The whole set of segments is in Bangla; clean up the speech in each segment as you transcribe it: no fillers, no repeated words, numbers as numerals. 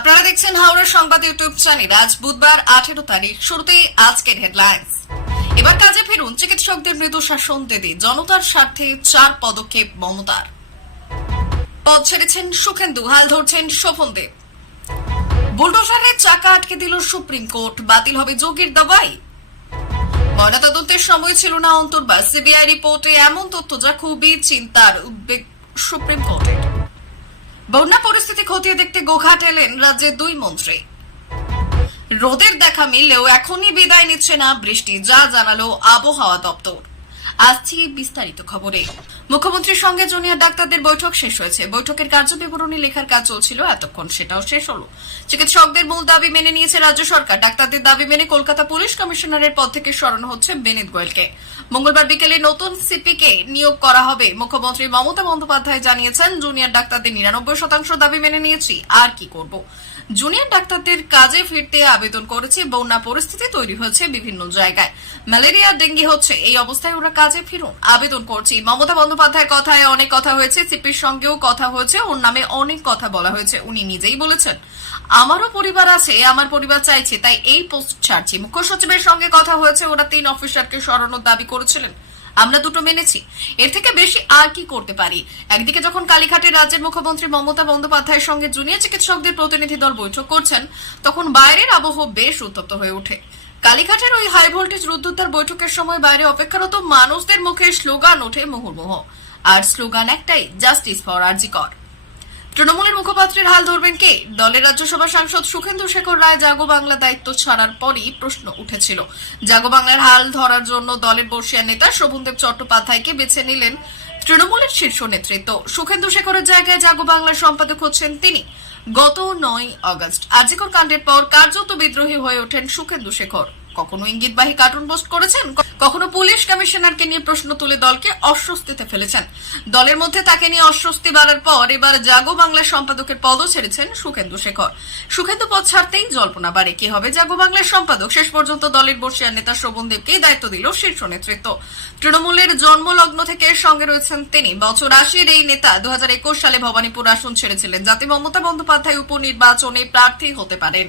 আপনারা দেখছেন হাওড়া সংবাদ ইউটিউব চ্যানেল। আজ বুধবার 18 তারিখ। শুরুতেই আজকের হেডলাইন্স। এবার কাজে ফিরুন, চিকিৎসকদের মৃদু শাসন দিতে জনতার স্বার্থে 4 পদক্ষেপ মমতার। পদ ছেড়েছেন সুখেন্দু, হাল ধরছেন শোভনদেব। বুলডোজারের চাকা আটকে দিল সুপ্রিম কোর্ট, বাতিল হবে যোগীর দাবাই। ময়নাতদন্তের সময় ছিল না অন্তর্বাস, সিবিআই রিপোর্টে এমন তথ্য যা খুবই চিন্তার, উদ্বেগ সুপ্রিম কোর্টের। বন্যা পরিস্থিতি খতিয়ে দেখতে গোঘাট এলেন রাজ্যের 2 মন্ত্রী। রোদের দেখা মিললেও এখনই বিদায় নিচ্ছে না বৃষ্টি, যা জানালো আবহাওয়া দপ্তর। আসছি বিস্তারিত খবরে। মুখ্যমন্ত্রীর সঙ্গে জুনিয়র ডাক্তারদের বৈঠক শেষ হয়েছে। বৈঠকের কার্যবিবরণী লেখার কাজ চলছিল, এতক্ষণ সেটাও শেষ হলো। চিকিৎসকদের মূল দাবি মেনে নিয়েছে রাজ্য সরকার। ডাক্তারদের দাবি মেনে কলকাতা পুলিশ কমিশনারের পদ থেকে সরানো হচ্ছে বেনিত গোয়েলকে। মঙ্গলবার বিকেলে নতুন সিপিকে নিয়োগ করা হবে। মুখ্যমন্ত্রী মমতা বন্দ্যোপাধ্যায় জানিয়েছেন, জুনিয়র ডাক্তারদের 99% দাবি মেনে নিয়েছি, আর কি করব। জুনিয়র ডাক্তারদের কাজে ফিরতে আবেদন করেছে। বন্যা পরিস্থিতি তৈরি হয়েছে বিভিন্ন জায়গায়, ম্যালেরিয়া ডেঙ্গি হচ্ছে, এই অবস্থায় ওরা কাজে ফিরুন, আবেদন করছি। মমতা বন্দ্যোপাধ্যায়ের কথায় অনেক কথা হয়েছে, সিপির সঙ্গেও কথা হয়েছে, ওর নামে অনেক কথা বলা হয়েছে। উনি নিজেই বলেছেন, আমারও পরিবার আছে, আমার পরিবার চাইছে, তাই এই পোস্ট ছাড়ছি। মুখ্য সচিবের সঙ্গে কথা হয়েছে, ওরা 3 অফিসারকে সরানোর দাবি করেছিলেন, আমরা 2টো মেনেছি। এর থেকে বেশি আর কি করতে পারি। একদিকে যখন কালীঘাটে রাজ্যের মুখ্যমন্ত্রী মমতা বন্দ্যোপাধ্যায়ের সঙ্গে জুনিয়র চিকিৎসকদের প্রতিনিধি দল বৈঠক করছেন, তখন বাইরের আবহ বেশ উত্তপ্ত হয়ে ওঠে। কালীঘাটের ওই হাই ভোল্টেজ রুদ্ধদ্বার বৈঠকের সময় বাইরে অপেক্ষারত মানুষদের মুখে স্লোগান ওঠে মুহুর্মুহ, আর স্লোগান একটাই, জাস্টিস ফর আরজি কর। তৃণমূলের মুখপাত্রের হাল ধরবেন কে? দলের রাজ্যসভা সাংসদ সুখেন্দু শেখর রায় জাগো বাংলা দায়িত্ব ছাড়ার পরই প্রশ্ন উঠেছিল। জাগো বাংলার হাল ধরার জন্য দলের বর্ষিয়ান নেতা শোভনদেব চট্টোপাধ্যায়কে বেছে নিলেন তৃণমূলের শীর্ষ নেতৃত্ব। সুখেন্দু শেখরের জায়গায় জাগো বাংলার সম্পাদক হচ্ছেন তিনি। গত 9 আগস্ট আরজিকর কাণ্ডের পর কার্যত বিদ্রোহী হয়ে ওঠেন সুখেন্দু শেখর। কখনো ইঙ্গিতবাহী কার্টুন পোস্ট করেছেন, কখনো পুলিশ কমিশনারকে নিয়ে প্রশ্ন তুলে দলকে অস্বস্তিতে ফেলেছেন। দলের মধ্যে তাকে নিয়ে অস্বস্তি বাড়ার পর এবার জাগো বাংলার সম্পাদকের পদও ছেড়েছেন সুখেন্দু শেখর। সুখেন্দু পদ ছাড়তেই জল্পনা বাড়ে, কি হবে জাগো বাংলার সম্পাদক। শেষ পর্যন্ত দলের বর্ষিয়ান নেতা শোভনদেবকেই দায়িত্ব দিল শীর্ষ নেতৃত্ব। তৃণমূলের জন্মলগ্ন থেকে সঙ্গে রয়েছেন তিনি। বছর 80-র এই নেতা 2021 সালে ভবানীপুর আসন ছেড়েছিলেন, যাতে মমতা বন্দ্যোপাধ্যায় উপনির্বাচনে প্রার্থী হতে পারেন।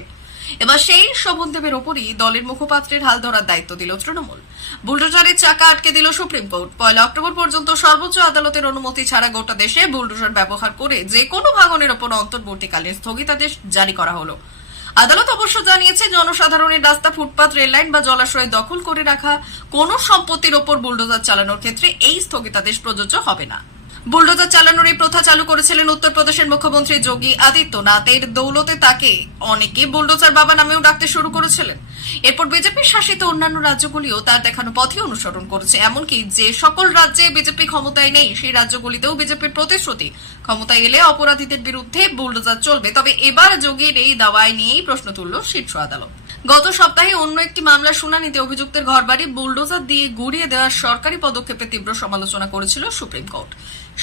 এবার সেই শোভনদেবের ওপরই দলের মুখপাত্রের হাল ধরার দায়িত্ব দিল তৃণমূল। বুলডোজারের চাকা আটকে দিল সুপ্রিম কোর্ট। 1 অক্টোবর পর্যন্ত সর্বোচ্চ আদালতের অনুমতি ছাড়া গোটা দেশে বুলডোজার ব্যবহার করে যে কোনো ভাঙনের ওপর অন্তর্বর্তীকালীন স্থগিতাদেশ জারি করা হলো। আদালত অবশ্য জানিয়েছে, জনসাধারণের রাস্তা, ফুটপাত, রেললাইন বা জলাশয় দখল করে রাখা কোনো সম্পত্তির ওপর বুলডোজার চালানোর ক্ষেত্রে এই স্থগিতাদেশ প্রযোজ্য হবে না। বুলডোজার চালানোর এই প্রথা চালু করেছিলেন উত্তরপ্রদেশের মুখ্যমন্ত্রী যোগী আদিত্যনাথ। এর দৌলতে তাকে অনেকে বুলডোজার বাবা নামেও ডাকতে শুরু করেছিলেন। এরপর বিজেপি শাসিত অন্যান্য রাজ্যগুলিও তার দেখানো পথে অনুসরণ করেছে। এমনকি যে সকল রাজ্যে বিজেপি ক্ষমতায় নেই, সেই রাজ্যগুলিতেও বিজেপির প্রতিশ্রুতি, ক্ষমতায় এলে অপরাধীদের বিরুদ্ধে বুলডোজার চলবে। তবে এবার যোগীর এই দাওয়ায় নিয়েই প্রশ্ন তুলল শীর্ষ আদালত। গত সপ্তাহে অন্য একটি মামলার শুনানিতে অভিযুক্তের ঘরবাড়ি বুলডোজার দিয়ে গুড়িয়ে দেওয়ার সরকারি পদক্ষেপে তীব্র সমালোচনা করেছিল সুপ্রিম কোর্ট।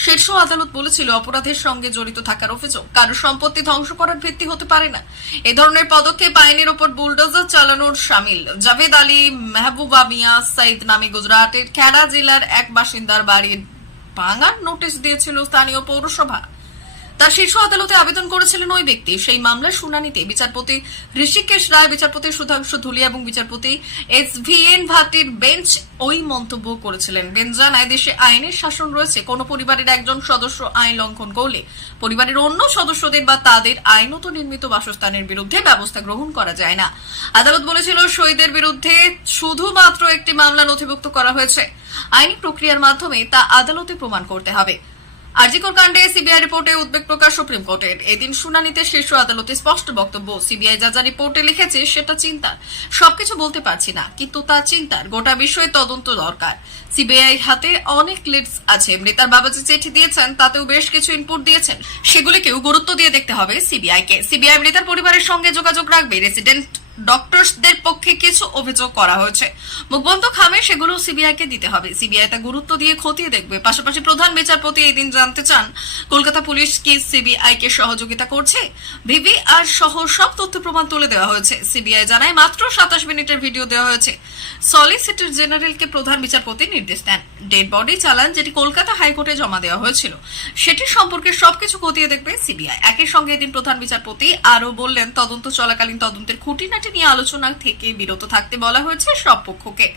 শীর্ষ আদালত বলেছিল, অপরাধের সঙ্গে জড়িত থাকার অভিযোগ কারো সম্পত্তি ধ্বংস করার ভিত্তি হতে পারে না। এ ধরনের পদক্ষেপ আইনের ওপর বুলডোজার চালানোর শামিল। জাভেদ আলী মেহবুবা মিয়া সাইদ নামে গুজরাটের খেড়া জেলার এক বাসিন্দার বাড়ির ভাঙার নোটিশ দিয়েছিল স্থানীয় পৌরসভা। তার শীর্ষ আদালতে আবেদন করেছিলেন ওই ব্যক্তি। সেই মামলার শুনানিতে বিচারপতি ঋষিকেশ রায়, বিচারপতি সুধাংশু ধুলিয়া এবং বিচারপতি SVN ভাটির বেঞ্চ ওই মন্তব্য করেছিলেন। বেঞ্চ জানায়, দেশে আইনের শাসন রয়েছে। কোন পরিবারের একজন সদস্য আইন লঙ্ঘন করলে পরিবারের অন্য সদস্যদের বা তাদের আইনত নির্মিত বাসস্থানের বিরুদ্ধে ব্যবস্থা গ্রহণ করা যায় না। আদালত বলেছিল, শহীদের বিরুদ্ধে শুধুমাত্র একটি মামলা নথিভুক্ত করা হয়েছে। আইনি প্রক্রিয়ার মাধ্যমে তা আদালতে প্রমাণ করতে হবে। আরজিকর কাণ্ডে সিবিআই রিপোর্টে উদ্বেগ প্রকাশ সুপ্রিম কোর্টের। এদিন শুনানিতে শীর্ষ আদালতে স্পষ্ট বক্তব্য, সিবিআই যা রিপোর্টে লিখেছে সেটা চিন্তার। সবকিছু বলতে পারছি না, কিন্তু তা চিন্তার। গোটা বিষয়ে তদন্ত দরকার। সিবিআই হাতে অনেক লিডস আছে। মৃতার বাবা যে চিঠি দিয়েছেন তাতেও বেশ কিছু ইনপুট দিয়েছেন, সেগুলিকেও গুরুত্ব দিয়ে দেখতে হবে সিবিআইকে। সিবিআই মৃতার পরিবারের সঙ্গে যোগাযোগ রাখবে। রেসিডেন্ট ডক্টরসদের পক্ষে কিছু অভিযোগ করা হয়েছে, মুখবন্ধ খামে সেগুলো সিবিআইকে দিতে হবে। সিবিআই তা গুরুত্ব দিয়ে খতিয়ে দেখবে। পাশাপাশি প্রধান বিচারপতি এই দিন জানতে চান, কলকাতা পুলিশ কি সিবিআইকে সহযোগিতা করছে। ভিভিআর সহ সব তথ্য প্রমাণ তুলে দেওয়া হয়েছে। সিবিআই জানায়, মাত্র 27 মিনিটের ভিডিও দেওয়া হয়েছে। সলিসিটর জেনারেলকে প্রধান বিচারপতি নির্দেশ দেন। ডেড বডি চালান যেটি কলকাতা হাইকোর্টে জমা দেওয়া হয়েছিল সেটি সম্পর্কে সবকিছু খতিয়ে দেখবে সিবিআই। একই সঙ্গে এদিন প্রধান বিচারপতি আরো বললেন, তদন্ত চলাকালীন তদন্তের খুঁটিনাটি নিয়ে আলোচনা থেকে বিরত থাকতে বলা হয়েছে সব পক্ষকে।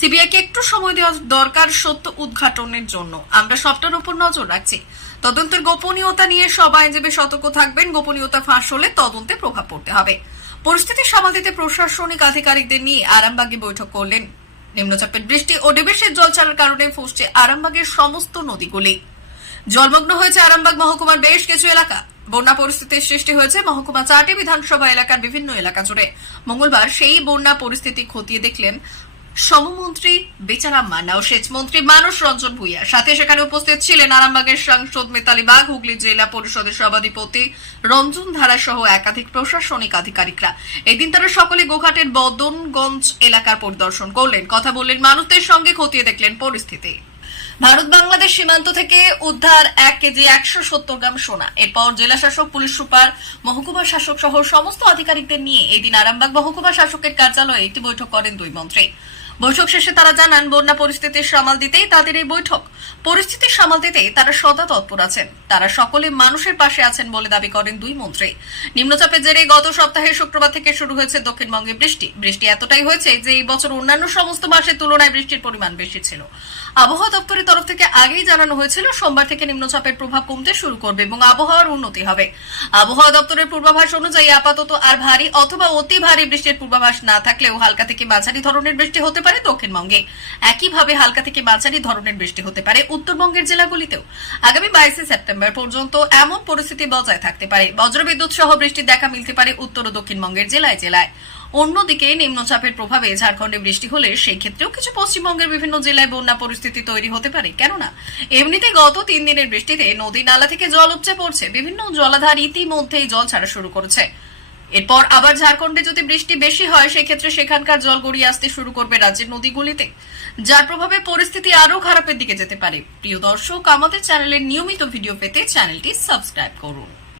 সিবিআইকে একটু সময় দেওয়া দরকার সত্য উদ্ঘাটনের জন্য। আমরা সবটার উপর নজর রাখছি। তদন্তের গোপনীয়তা নিয়ে সব আইনজীবী সতর্ক থাকবেন। গোপনীয়তা ফাঁস হলে তদন্তে প্রভাব পড়তে হবে। পরিস্থিতি সামাল দিতে প্রশাসনিক আধিকারিকদের নিয়ে আরামবাগে বৈঠক করলেন। নিম্নচাপের বৃষ্টি ও ডিবিসির জল ছাড়ার কারণে ফুসছে আরামবাগের সমস্ত নদীগুলি। জলমগ্ন হয়েছে আরামবাগ মহকুমার বেশ কিছু এলাকা। বন্যা পরিস্থিতির সৃষ্টি হয়েছে মহকুমা 4টি বিধানসভা এলাকার বিভিন্ন এলাকা জুড়ে। মঙ্গলবার সেই বন্যা পরিস্থিতি খতিয়ে দেখলেন সমমন্ত্রী বেচারাম মান্না ও সেচ মন্ত্রী মানস রঞ্জন ভূঁইয়া। সাথে সেখানে উপস্থিত ছিলেন আরামবাগের সাংসদ মিতালি বাগ, হুগলি জেলা পরিষদের সভাধিপতি রঞ্জন ধারা সহ একাধিক প্রশাসনিক আধিকারিকরা। এদিন তারা সকলে গোঘাটের বদনগঞ্জ এলাকার পরিদর্শন করলেন, কথা বললেন, মানুষদের সঙ্গে খতিয়ে দেখলেন পরিস্থিতি। ভারত বাংলাদেশ সীমান্ত থেকে উদ্ধার 1 কেজি 170 গ্রাম সোনা। এরপর জেলা শাসক, পুলিশ সুপার, মহকুমা শাসক সহ সমস্ত আধিকারিকদের নিয়ে এদিন আরামবাগ মহকুমা শাসকের কার্যালয়ে একটি বৈঠক করেন দুই মন্ত্রী। বৈঠক শেষে তারা জানান, বন্যা পরিস্থিতি সামাল দিতেই তাদের এই বৈঠক। পরিস্থিতি সামাল দিতে তারা সদা তৎপর আছেন। তারা সকলে মানুষের পাশে আছেন বলে দাবি করেন দুই মন্ত্রী। নিম্নচাপের জেরে গত সপ্তাহে শুক্রবার থেকে শুরু হয়েছে দক্ষিণবঙ্গে বৃষ্টি এতটাই হয়েছে যে এই বছর অন্যান্য সমস্ত মাসের তুলনায় বৃষ্টির পরিমাণ বেশি ছিল। আবহাওয়া দপ্তরের তরফ থেকে আগেই জানানো হয়েছিল সোমবার থেকে নিম্নচাপের প্রভাব কমতে শুরু করবে এবং আবহাওয়ার উন্নতি হবে। আবহাওয়া দপ্তরের পূর্বাভাস অনুযায়ী আপাতত আর ভারী অথবা অতি ভারী বৃষ্টির পূর্বাভাস না থাকলেও হালকা থেকে মাঝারি ধরনের বৃষ্টি হতে পারে দক্ষিণবঙ্গে। একইভাবে হালকা থেকে মাঝারি ধরনের বৃষ্টি হতে পারে উত্তরবঙ্গের জেলাগুলিতেও। আগামী 22 সেপ্টেম্বর পর্যন্ত এমন পরিস্থিতি বজায় থাকতে পারে। বজ্রবিদ্যুৎ সহ বৃষ্টির দেখা মিলতে পারে উত্তর ও দক্ষিণবঙ্গের জেলায় জেলায়। অন্যদিকে নিম্নচাপের প্রভাবে ঝাড়খণ্ডে বৃষ্টি হলে সেই ক্ষেত্রেও কিছু পশ্চিমবঙ্গের বিভিন্ন জেলায় বন্যা পরিস্থিতি তৈরি হতে পারে। কেননা এমনিতে গত 3 দিনের বৃষ্টিতে নদী নালা থেকে জল উপচে পড়ছে। বিভিন্ন জলাধার ইতিমধ্যেই জল ছাড়া শুরু করেছে। এরপর আবার ঝাড়খণ্ডে যদি বৃষ্টি বেশি হয় সেই ক্ষেত্রে সেখানকার জল গড়িয়ে আসতে শুরু করবে রাজ্যের নদীগুলিতে, যার প্রভাবে পরিস্থিতি আরো খারাপের দিকে যেতে পারে। প্রিয় দর্শক, আমাদের চ্যানেলের নিয়মিত ভিডিও পেতে চ্যানেলটি সাবস্ক্রাইব করুন।